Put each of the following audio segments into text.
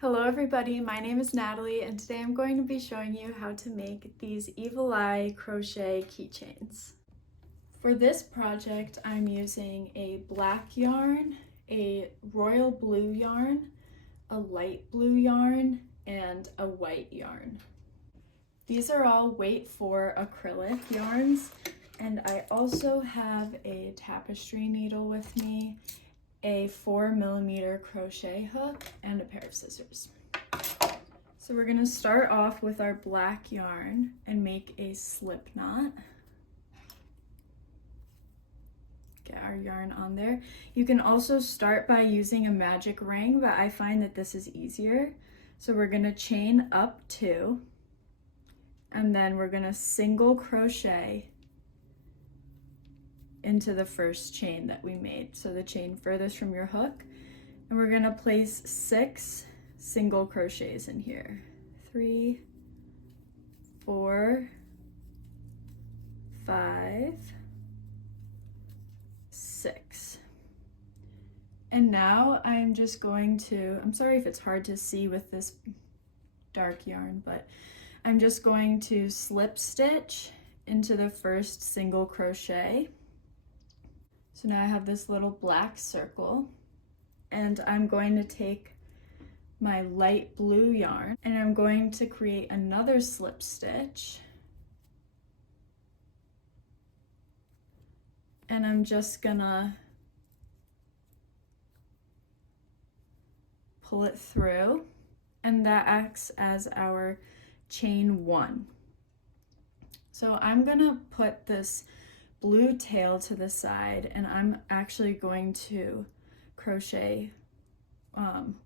Hello everybody, my name is Natalie and today I'm going to be showing you how to make these evil eye crochet keychains. For this project I'm using a black yarn, a royal blue yarn, a light blue yarn, and a white yarn. These are all weight 4 acrylic yarns, and I also have a tapestry needle with me, a 4mm crochet hook, and a pair of scissors. So we're gonna start off with our black yarn and make a slip knot. Get our yarn on there. You can also start by using a magic ring, but I find that this is easier. So we're gonna chain up 2, and then we're gonna single crochet into the first chain that we made, so the chain furthest from your hook, and we're gonna place 6 single crochets in here. 3, 4, 5, 6. And now I'm just going to, I'm sorry if it's hard to see with this dark yarn, but I'm just going to slip stitch into the first single crochet. So now I have this little black circle, and I'm going to take my light blue yarn and I'm going to create another slip stitch. And I'm just gonna pull it through, and that acts as our chain 1. So I'm gonna put this blue tail to the side, and I'm actually going to crochet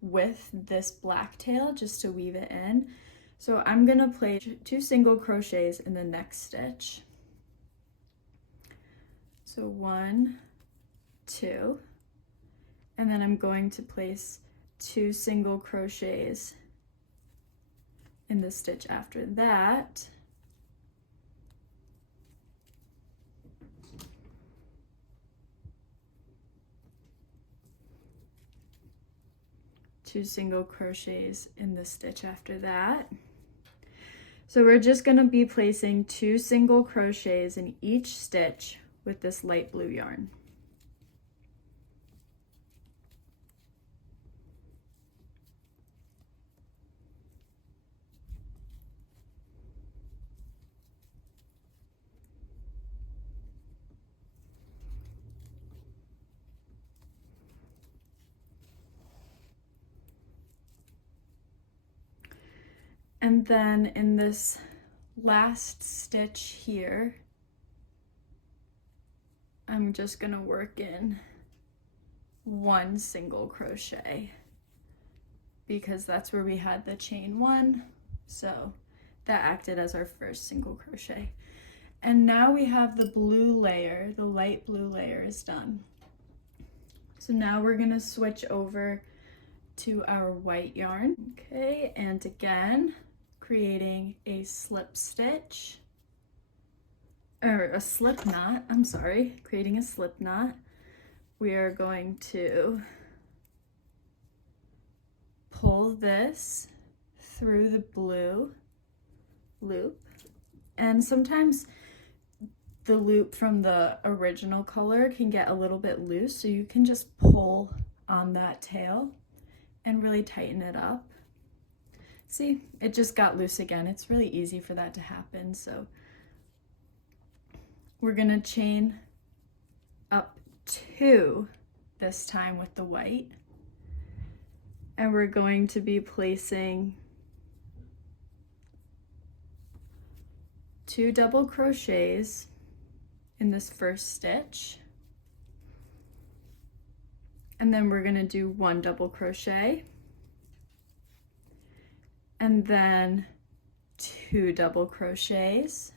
with this black tail just to weave it in. So I'm gonna place 2 single crochets in the next stitch. So 1, 2, and then I'm going to place 2 single crochets in the stitch after that. Two single crochets in the stitch after that. So we're just going to be placing 2 single crochets in each stitch with this light blue yarn. And then in this last stitch here, I'm just gonna work in 1 single crochet because that's where we had the chain 1. So that acted as our first single crochet. And now we have the blue layer, the light blue layer is done. So now we're gonna switch over to our white yarn. Okay, and again, creating a slip stitch, or a slip knot, I'm sorry, creating a slip knot. We are going to pull this through the blue loop, and sometimes the loop from the original color can get a little bit loose, so you can just pull on that tail and really tighten it up. See, it just got loose again. It's really easy for that to happen. So we're gonna chain up 2 this time with the white, and we're going to be placing 2 double crochets in this first stitch, and then we're gonna do 1 double crochet, and then 2 double crochets,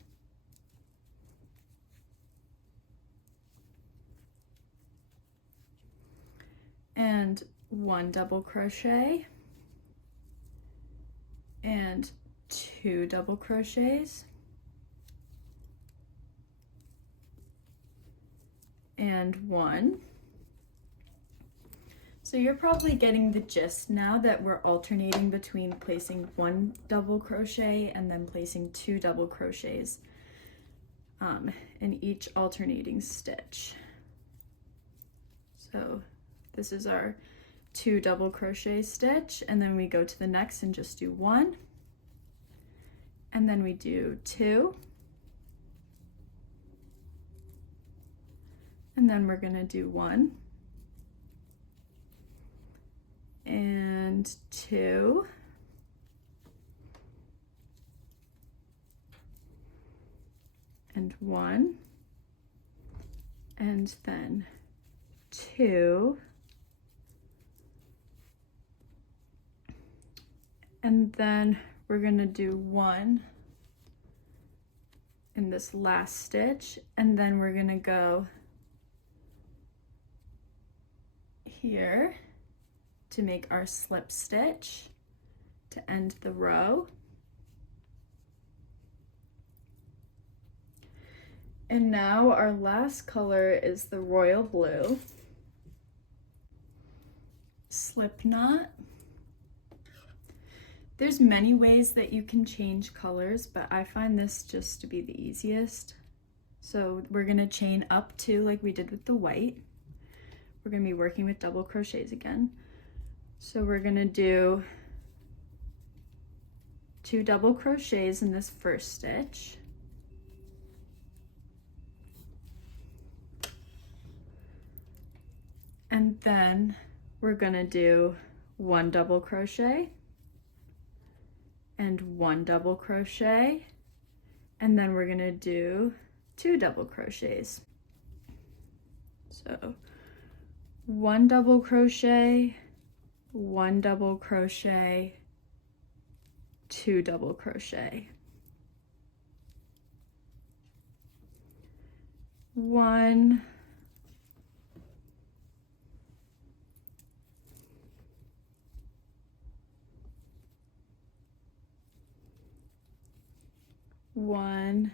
and 1 double crochet, and 2 double crochets, and 1. So you're probably getting the gist now that we're alternating between placing 1 double crochet and then placing 2 double crochets in each alternating stitch. So this is our 2 double crochet stitch, and then we go to the next and just do 1, and then we do 2, and then we're gonna do 1 and 2, and 1, and then 2, and then we're gonna do 1 in this last stitch, and then we're gonna go here to make our slip stitch to end the row. And now our last color is the royal blue. Slip knot. There's many ways that you can change colors, but I find this just to be the easiest. So we're gonna chain up 2 like we did with the white. We're gonna be working with double crochets again. So we're gonna do 2 double crochets in this first stitch. And then we're gonna do 1 double crochet and 1 double crochet, and then we're gonna do 2 double crochets. So 1 double crochet, 1 double crochet, 2 double crochet, 1, 1,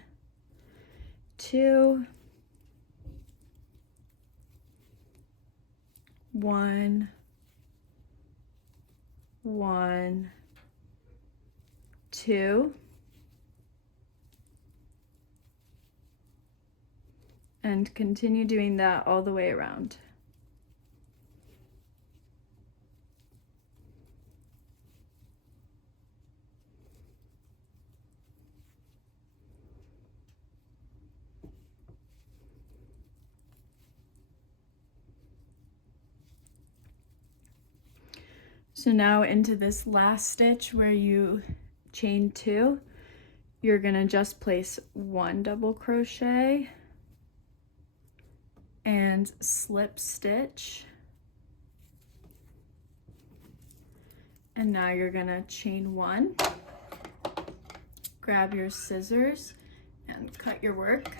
2, 1, 1, 2, and continue doing that all the way around. So now into this last stitch where you chain 2, you're gonna just place 1 double crochet and slip stitch. And now you're gonna chain 1, grab your scissors and cut your work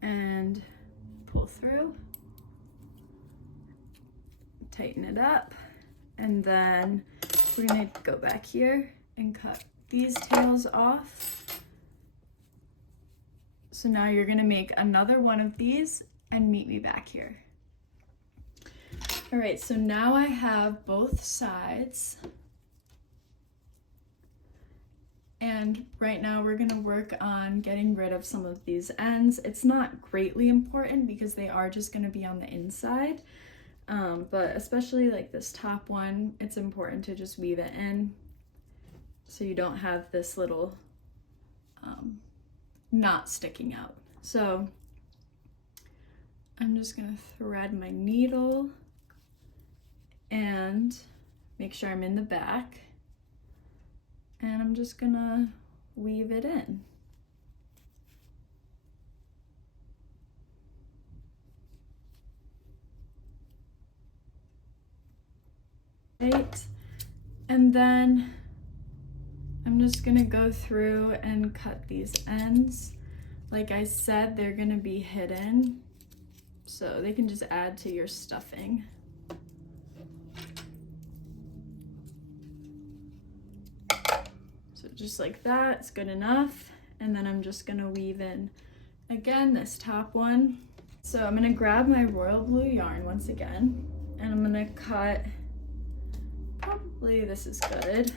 and pull through. Tighten it up, and then we're gonna go back here and cut these tails off. So now you're gonna make another one of these and meet me back here. All right, so now I have both sides. And right now we're gonna work on getting rid of some of these ends. It's not greatly important because they are just gonna be on the inside. But especially like this top one, it's important to just weave it in so you don't have this little knot sticking out. So I'm just gonna thread my needle and make sure I'm in the back, and I'm just gonna weave it in. Right, and then I'm just gonna go through and cut these ends. Like I said, they're gonna be hidden, so they can just add to your stuffing. So just like that, it's good enough. And then I'm just gonna weave in again this top one So I'm gonna grab my royal blue yarn once again, and I'm gonna cut, probably this is good.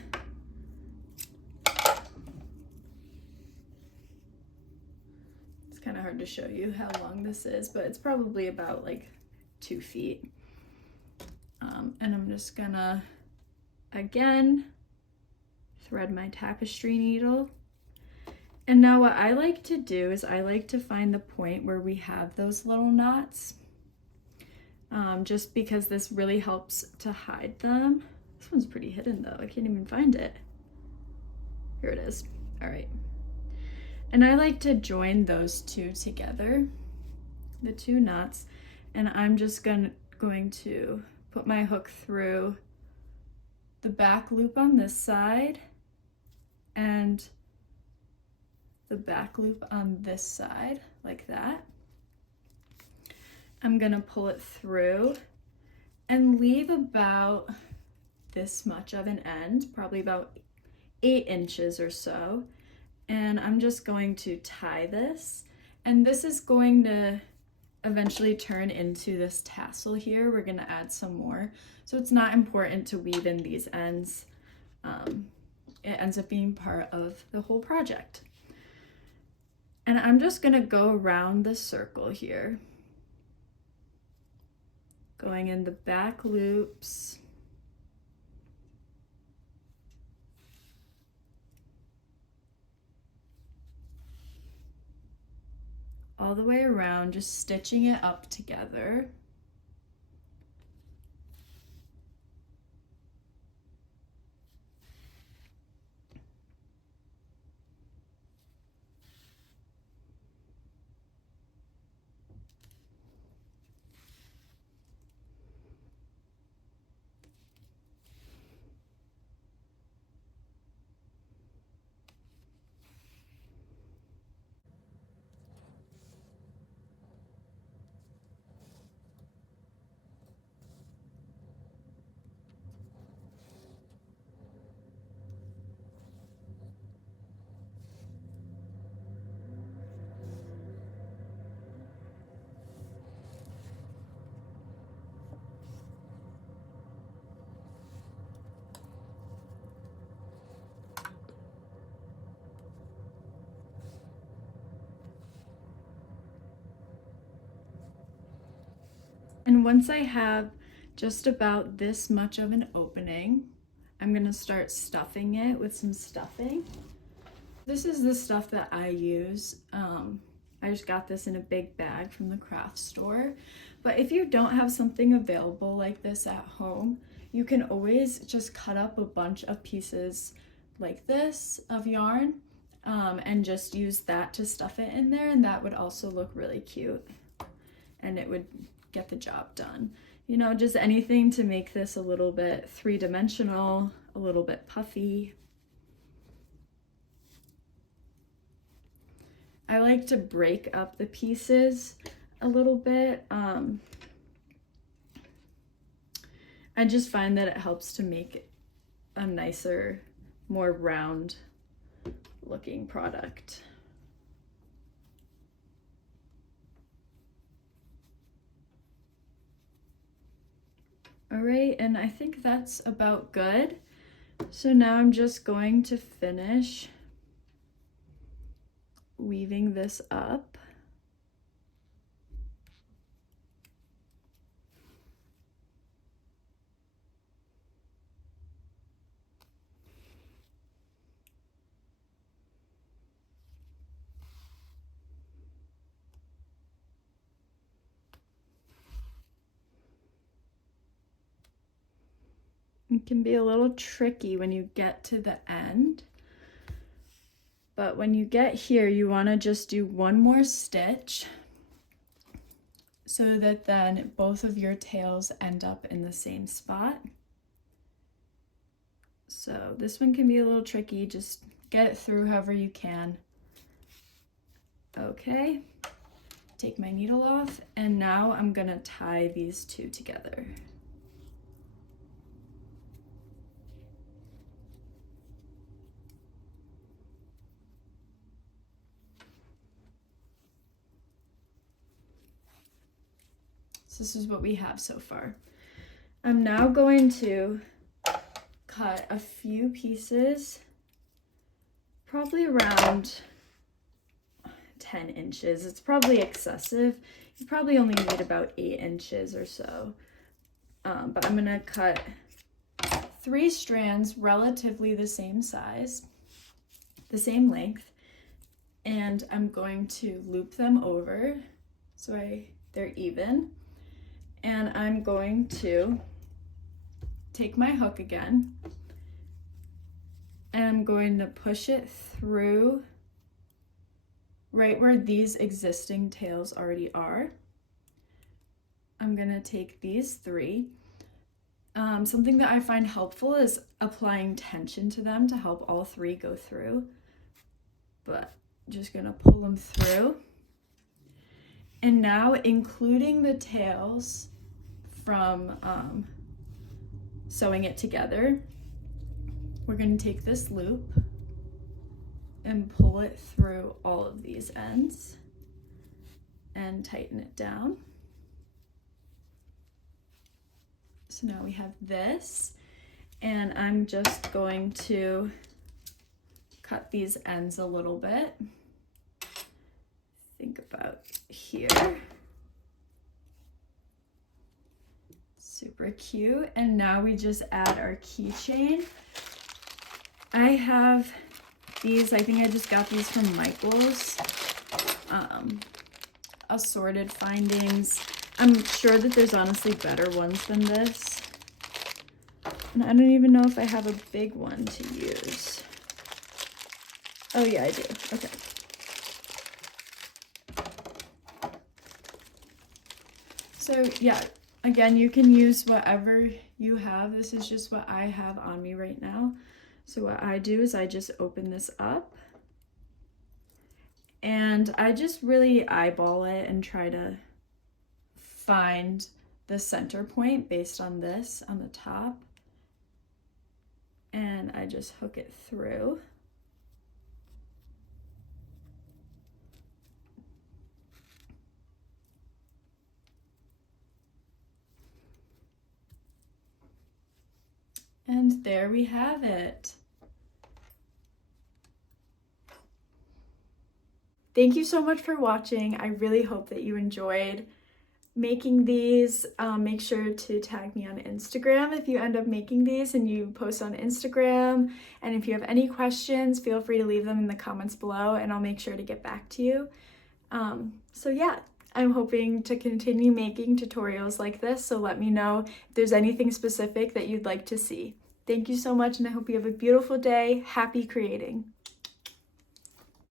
It's kind of hard to show you how long this is, but it's probably about like 2 feet. And I'm just gonna, again, thread my tapestry needle. And now what I like to do is I like to find the point where we have those little knots, just because this really helps to hide them. This one's pretty hidden though, I can't even find it. Here it is. All right. And I like to join those two together, the two knots, and I'm just going to put my hook through the back loop on this side and the back loop on this side, like that. I'm gonna pull it through and leave about this much of an end, probably about 8 inches or so. And I'm just going to tie this. And this is going to eventually turn into this tassel here. We're gonna add some more. So it's not important to weave in these ends. It ends up being part of the whole project. And I'm just gonna go around the circle here, going in the back loops. All the way around, just stitching it up together. And once I have just about this much of an opening, I'm gonna start stuffing it with some stuffing. This is the stuff that I use. I just got this in a big bag from the craft store. But if you don't have something available like this at home, you can always just cut up a bunch of pieces like this of yarn, and just use that to stuff it in there, and that would also look really cute. And it would get the job done. You know, just anything to make this a little bit three-dimensional, a little bit puffy. I like to break up the pieces a little bit. I just find that it helps to make a nicer, more round looking product. All right, and I think that's about good. So now I'm just going to finish weaving this up. It can be a little tricky when you get to the end, but when you get here, you want to just do one more stitch so that then both of your tails end up in the same spot. So this one can be a little tricky, just get it through however you can. Okay, take my needle off, and now I'm gonna tie these two together. So this is what we have so far. I'm now going to cut a few pieces, probably around 10 inches. It's probably excessive. You probably only need about 8 inches or so. But I'm gonna cut 3 strands relatively the same size, the same length, and I'm going to loop them over so they're even. And I'm going to take my hook again, and I'm going to push it through right where these existing tails already are. I'm gonna take these 3. Something that I find helpful is applying tension to them to help all 3 go through. But just gonna pull them through. And now, including the tails from sewing it together, we're gonna take this loop and pull it through all of these ends and tighten it down. So now we have this, and I'm just going to cut these ends a little bit. Think about here. Super cute. And now we just add our keychain. I have these, I think I just got these from Michael's. Assorted findings. I'm sure that there's honestly better ones than this. And I don't even know if I have a big one to use. Oh yeah, I do. Okay. So yeah, again, you can use whatever you have. This is just what I have on me right now. So what I do is I just open this up, and I just really eyeball it and try to find the center point based on this on the top, and I just hook it through. And there we have it. Thank you so much for watching. I really hope that you enjoyed making these. Make sure to tag me on Instagram if you end up making these and you post on Instagram. And if you have any questions, feel free to leave them in the comments below and I'll make sure to get back to you. So yeah, I'm hoping to continue making tutorials like this, so let me know if there's anything specific that you'd like to see. Thank you so much, and I hope you have a beautiful day. Happy creating!